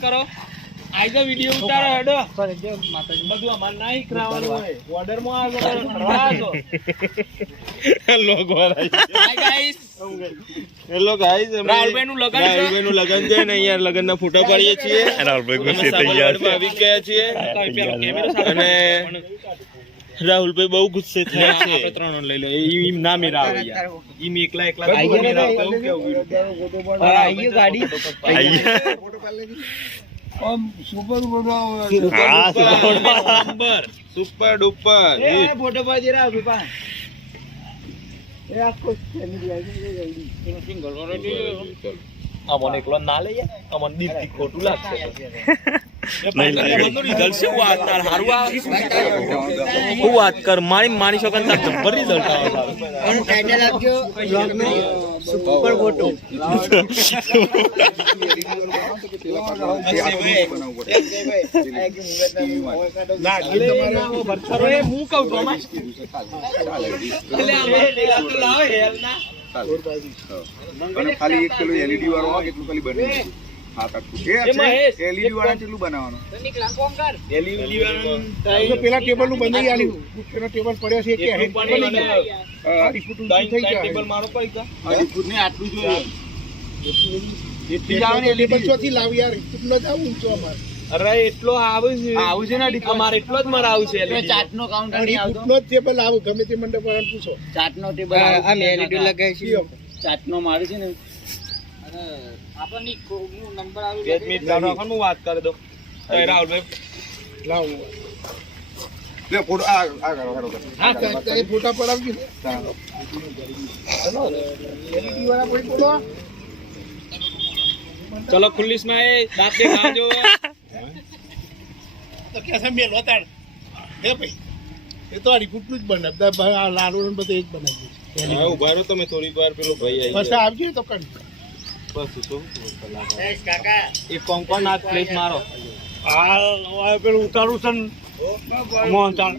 કરો આઈજો વિડિયો ઉતારો હેડો બધું અમાર નાઈ કરાવવાનું હોય ઓર્ડર માં આવજો લોગો હાય ગાઈસ હેલો ગાઈસ રાહુલભાઈ નું લગન છે રાહુલભાઈ નું લગન છે ને અહીંયા લગન ના ફોટા પાડીએ છીએ રાહુલભાઈ ગુસ્સે થઈ ગયા છે આવી ગયા છીએ અને રાહુલભાઈ બહુ ગુસ્સે થયા છે આપણે ત્રણ લઈ લો ઈ ના મેરા આવે યાર ઈ મે એકલા મેરા કેવું કેવું આઈએ ગાડી ફોટો પાડી સુપર બનાવો સુપર ડુપર એ ફોટો પાડી રહ્યા સુપર એ આખો ફેમિલી આવી ગઈ સિંગલ ઓલરેડી અમને એકલો ના લઈએ અમને દીદી ખોટું લાગશે રિઝલ્ટ છે વાત તાર હારું આ હું વાત કર મારી શકન તાર જબર રિઝલ્ટ આવે અને ટાઇટલ આપજો બ્લોગ નો સુપર ફોટો ખાલી 1 કિલો એલઈડી વાળો હોય એટલું ખાલી બને 7-8 ફૂટ એલઈડી વાળા કેટલું બનાવવાનું એલઈડી તો પેલા ટેબલ નું બનાવી આલ્યું પેલો ટેબલ પડ્યો છે કે આડી ફૂટ થઈ જાય ટેબલ મારો પડી કા આડી ફૂટ ને આટલું જોઈએ એટલી આવે ને ટેબલ ચોથી લાવ યાર કેટલો જ આવું ઊંચો અમાર અરે એટલો આવે છે ને અમારે એટલો જ મારે આવું છે ચાટ નો કાઉન્ટર નહીં આવતો ફૂટનો ટેબલ આવું ગમે તે મંડપ વાળાને પૂછો ચાટ નો ટેબલ આ એલઈડી લગાવી છે ચાટ નો મારે છે ને અરે આપણને નંબર આવી 2 મિનિટ ચાલો હું વાત કરી દો રાહુલભાઈ લાવ લે ફોટો આ કરો હા તે ફોટા પડાવજો એલઈડી વાળા કોઈ બોલો ચલો ખુલ્લીસ માં એ દાંત દેખાજો તો કેસે મેલ હોતાડ હે ભાઈ એ તો આડી ફૂટનું જ બને લાડુ ને બધું એક બનાવી છે હા ઉભા રહો તમે થોડીક વાર પેલો ભાઈ આવી પછી આવજો તો કણ બસ શું કાકા એક કોંકોન હાથ પ્લેટ મારો આ પેલું ઉતારું છે મોહન ચાલ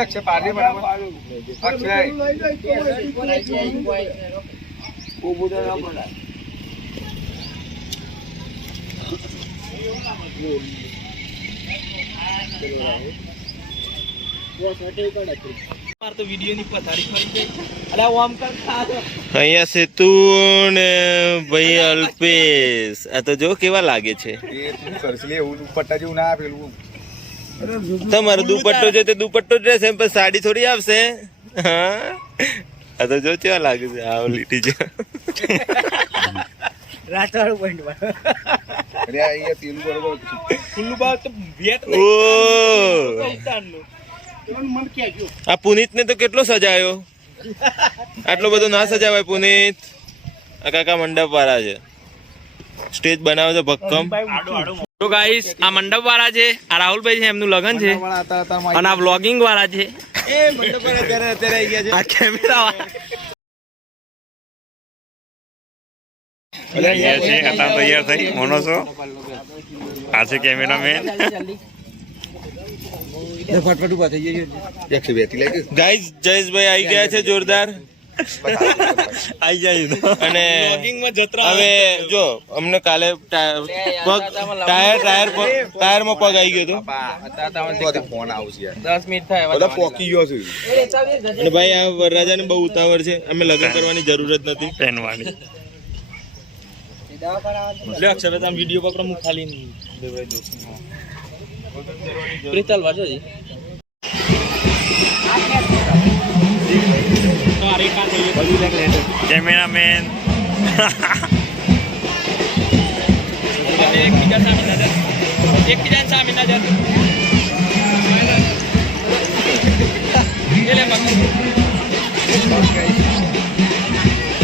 એક છે પાડી બરાબર અક્ષય ઓ બોડા ના પડે તો વિડિયો ની પથારી ખરી ગઈ અલા ઓમ કરતા અહીંયા સેતુ ને ભાઈ અલ્પેશ આ તો જો કેવા લાગે છે એ તું કરશે લે એવું દુપટ્ટા જેવું ના પેલું તમારો દુપટ્ટો છે તે દુપટ્ટો જ રહેશે પણ સાડી થોડી આવશે હા આ તો જો કેવા લાગે છે આ લીટી છે રાતવાળું પોઈન્ટ અરે અહીંયા તેલ બરોબર ખુલ્લું બાદ તો વેત ઓ ઉતારનું મન કે જો આ પુનીત ને તો કેટલો સજાયો આટલો બધો ના સજાવાય પુનીત આ કાકા મંડપ વાળા છે સ્ટેજ બનાવે છે ભક્કમ તો ગાઈસ આ મંડપ વાળા છે આ રાહુલભાઈ છે એમનું લગન છે અને આ વ્લોગિંગ વાળા છે એ મંડપ વાળા અત્યારે આવી ગયા છે આ કેમેરા તૈયાર થઈ મોનો છો આ છે કેમેરામેન ફટફટ ઉભા થઈ જાય 182 લાગી ગાઈસ જયેશભાઈ આવી ગયા છે જોરદાર આવી જાય અને હવે જો અમને કાલે ટાયર માં પગ આવી ગયો હતો ફોન આવશે 10 મિનિટ થાય બધા પોકી ગયો છે અને ભાઈ આ વરરાજાને બહુ ઉતાવળ છે અમે લગ્ન કરવાની જરૂર જ નથી પહેનવાની લે અક્ષર તમે વિડિયો પકડો હું ખાલી દેવાઈ દઉં પ્રીતલ વાજો જી તો આ રેખા થઈ બધી લાગ લેટર કેમેરામેન એકબીજા સામે નજર એ લે મગ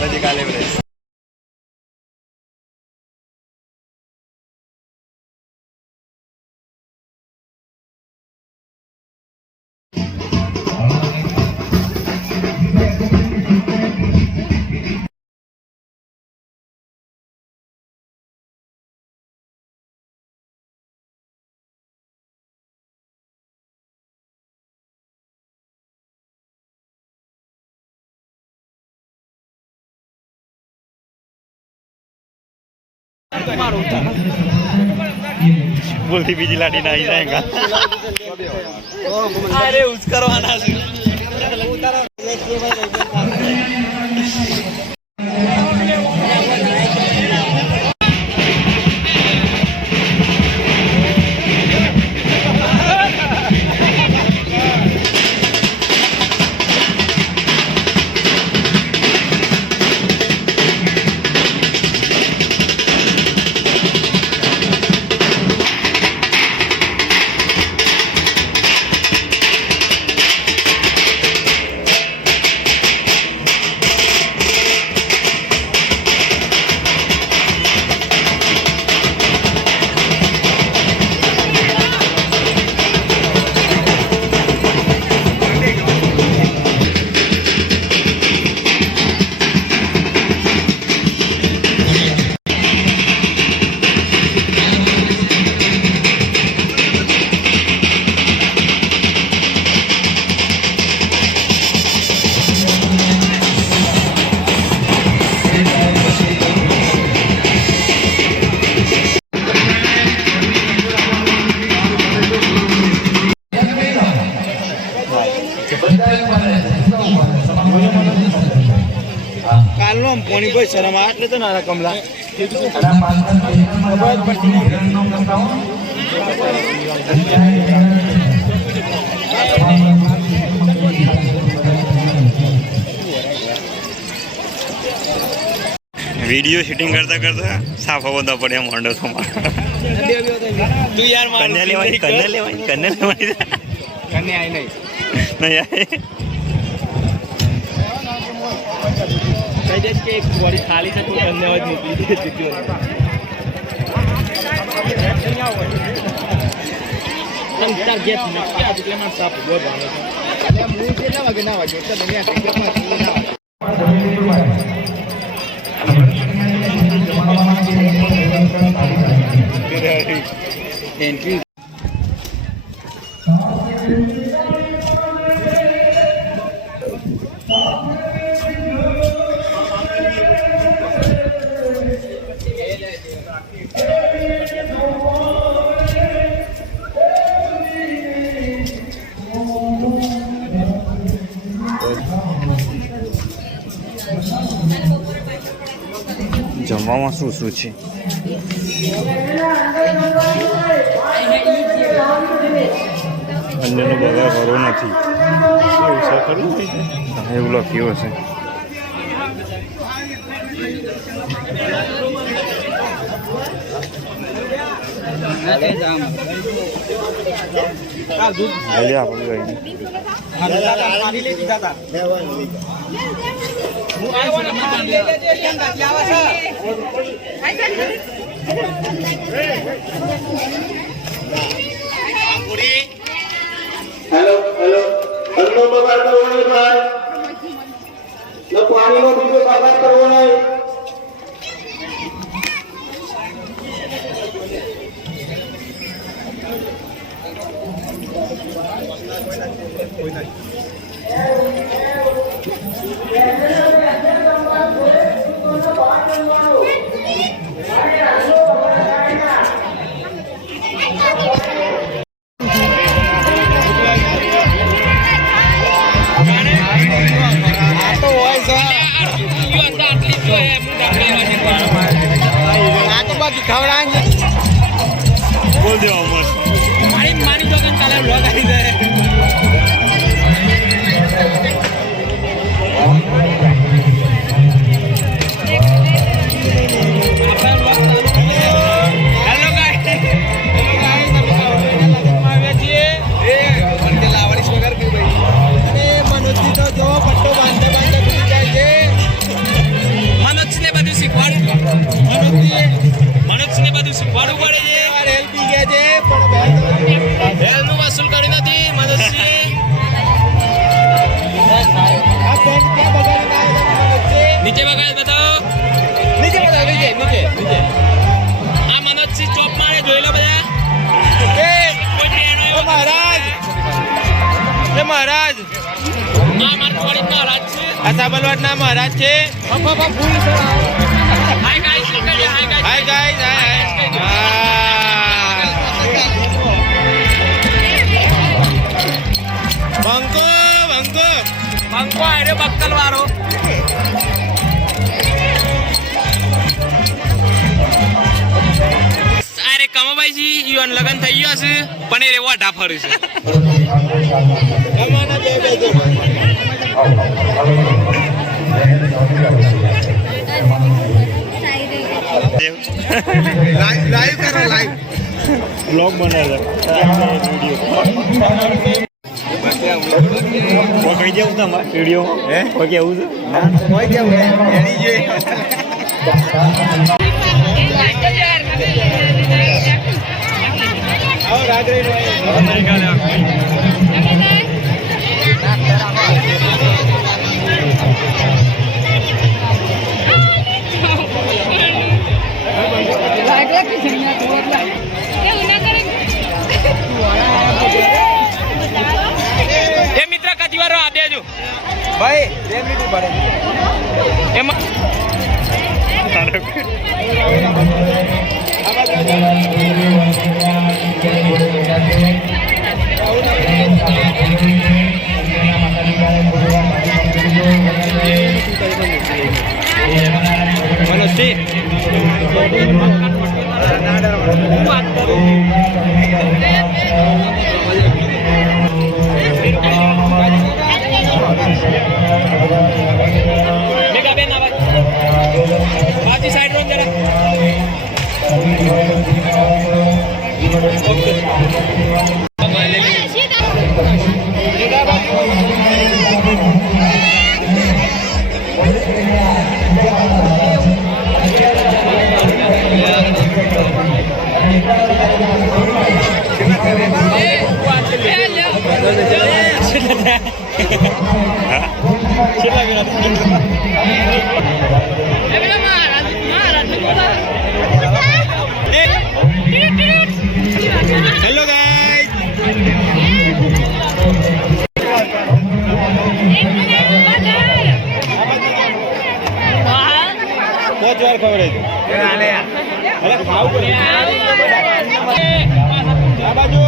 બધી કાલે બોલતી બીજી લાડી ના આવી જાય અરે ઉચકરવાના છે કાલનો પોણી કોઈ શરમ આ એટલે તો નાના કમલા વિડીયો શૂટિંગ કરતા કરતા સાફ આવતા પડે એમ મોંડો તો તું યાર કન્યા લેવાની નહીં આવી કહી દે કે એક બોડી ખાલી છે તું ધન્યવાદ મોકલી દે તાર ગેસ નક્કી આ એટલે મારે સાફ ઉભો ભાવે કેટલા વાગે ના વાગે એટલે એન્ટ્રી જમવામાં શું શું છે અન્યનો બગાડ કરવો નથી એવું લખ્યું હશે હેલો અન્નનો બગાડ કરવો નહીં ભાઈ ને પાણીનો બીજો બગાડ કરવો નહીં બોલ દેવા મસ્ત મારી દુકાન કાલે બ્લોગ આવી જાય નીચે બગાડ બતાવો નીચે આ મનોજસિંહ ચોપ મારે જોઈ લો બધા મહારાજ આ માર થોડી મહારાજ છે આસા બલવાડ ના મહારાજ છે હાય ગાઈસ હાય ગાઈસ બક્કલ વાળો અરે કમાભાઈજી ઈવન લગન થઈ ગયો છે પણ એ રેવા ઢાફર છે લાઈવ કરો લાઈવ બ્લોગ બનાવે કહી દેવું તમારે વિડીયો કોઈ કેવું છે કોઈ કેવું એની જે આવો રાત્રે એ મિત્ર કચવારો આ દેજો ભાઈ 2 મિનિટ પડે એમાં બાજી સાઈડ રોન જરા હેલો ગાઈસ પોચ વાર ખબર આ બાજુ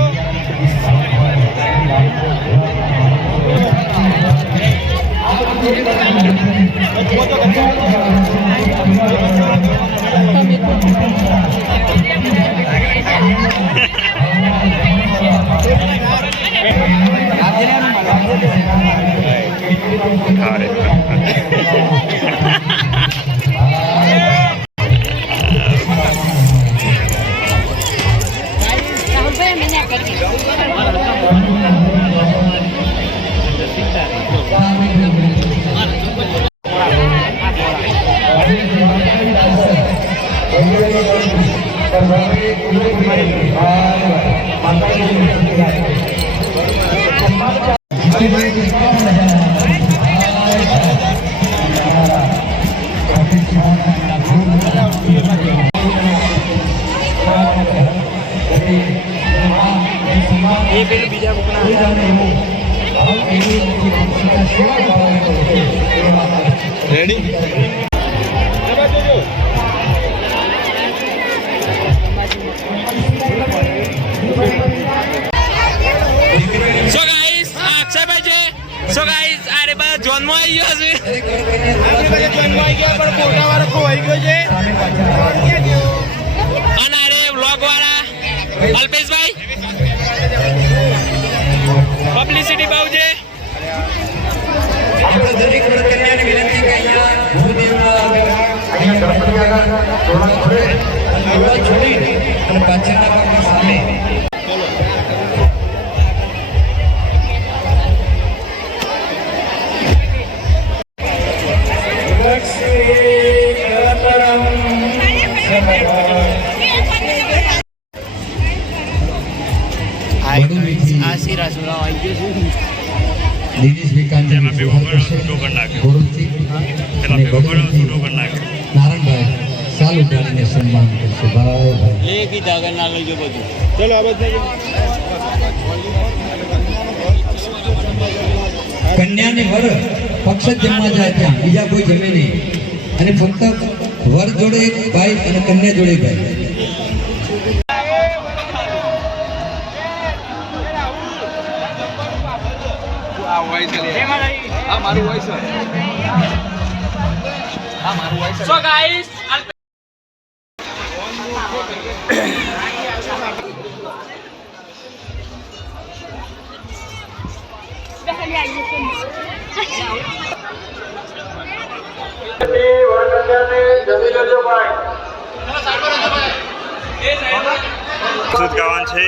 રેડી સો ગાઈસ આ અક્ષયભાઈ છે સો ગાઈસ અરે બા જોનમાં આવી ગયો છે આપણે જોનમાં આવી ગયા પણ ફોટા વાળો ખોવાઈ ગયો છે અને અરે વ્લોગ વાળા અલ્પેશભાઈ પબ્લિસિટી બહુ છે દિનેશ વિકાંતજી નારાયણભાઈ સાલ ઉડાડીને સન્માન કરશે ભાઈ ચલો આ બધું કન્યાને વર પક્ષ જ જમવા જાય ત્યાં બીજા કોઈ જમે નહીં અને ફક્ત વર જોડે એક ભાઈ અને કન્યા જોડે ભાઈ આ હોય આ મારું હોય છે સો ગાઈસ શું ગાવાનું છે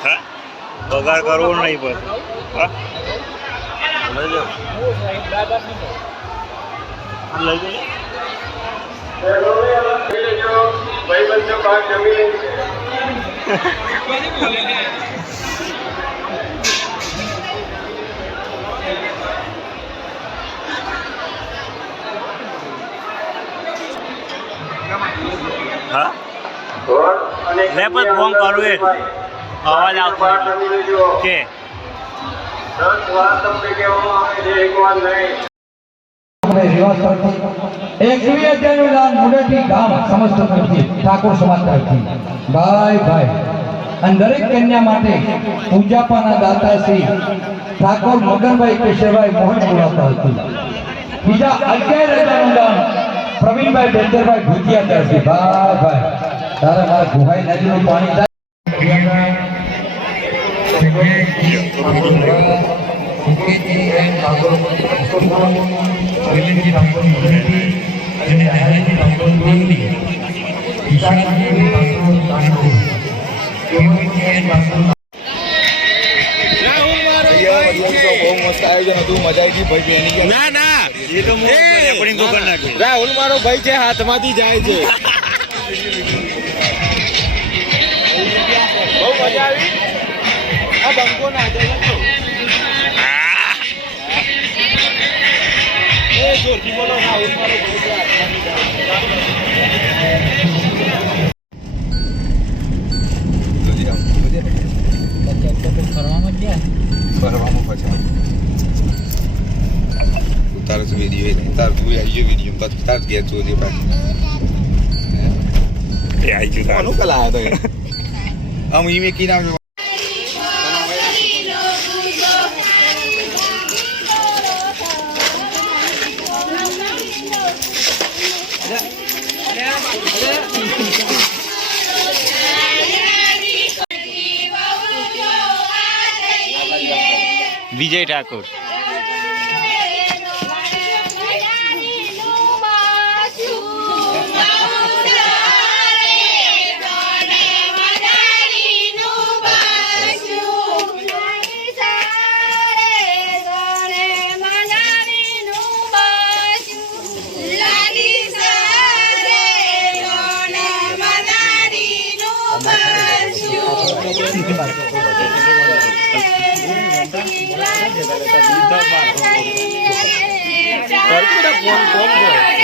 હા પગાર કરવો નહીં બસ હા લઈ જાઓ હા લે પણ ફોન કરું એ અવાજ આવતો કે 10 વાર તમને કહેવામાં આવે છે એક વાર નહીં ઠાકોર સમાજ તરફથી ભાઈ ભાઈ અને દરેક કન્યા માટે પૂજાપાના દાતા શ્રી ઠાકોર મગનભાઈ કેશવભાઈ મોહન બોલાવતા હતું બીજા 11,000 દાન પ્રવીણભાઈ બેચરભાઈ ભૂતિયા તરફથી ભાઈ ભાઈ તારે મારા ગુહાઈ નદીનું પાણી બહુ મસ્ત આયોજન હતું મજા આવી ગઈ ભાઈ બેની ના ના એ તો રેકોર્ડિંગ કરી નાખી રાહુલ મારો ભાઈ છે હાથમાંથી જાય છે બહુ મજા આવી આ બંકો ના જાય એ જોરથી બોલો રાહુલ મારો ભાઈ છે હાથમાંથી ફરવામાં પછી તારો વિડીયો નહીં તાર તું આવી ગયો વિડીયો પછી તાર ઘેર જોજે પાછી એ આવી ગયું કોનું કલા હતો આમ ઈ મેં કી નામ વિજય ઠાકોર ફોન